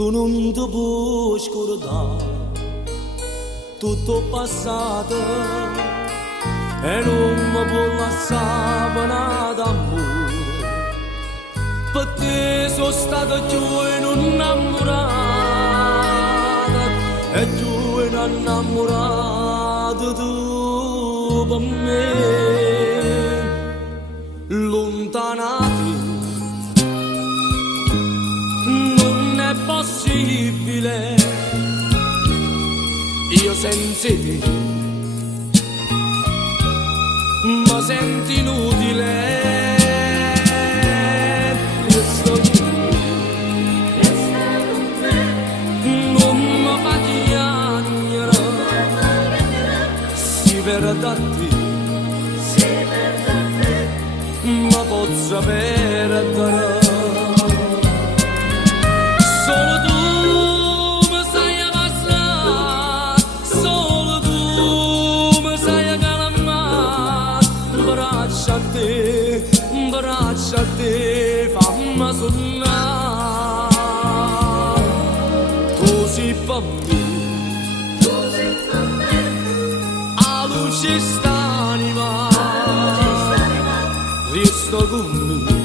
Tu non ti puoi scordare tutto passato e non mi puoi lasciare nada d'amore. Per te sono stato più innamorata e più innamorato tu per me. Lontanati non è possibile, io senza te mi sento inutile. Io sto qui, non mi fa piangere, si per da te, ma posso perdere. Solo tu mi sai abbassare, solo tu mi sai calmare. Braccia a te, fammi sonnare. Tu sei per me, a luce st'anima, resto con me,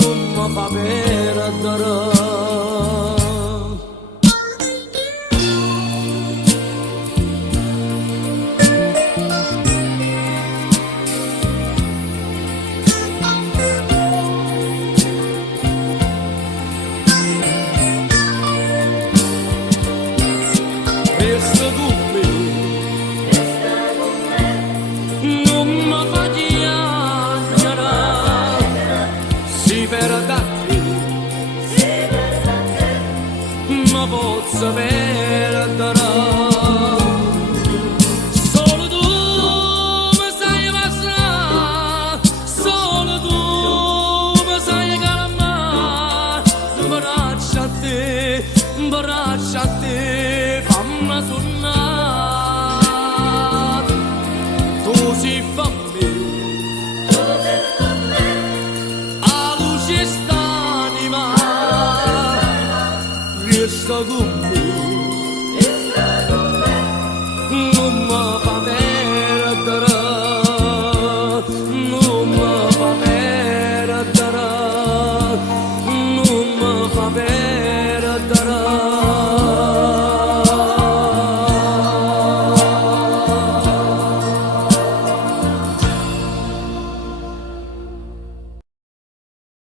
non mi fa perdere. Resta con me, non mi fa piangere, si perda te, ma posso perdere. Solo tu mi sai passare, solo tu mi sai calmare. Braccia a te, fammi sonnare. Tu sei per me, a luce st'anima, resta con me.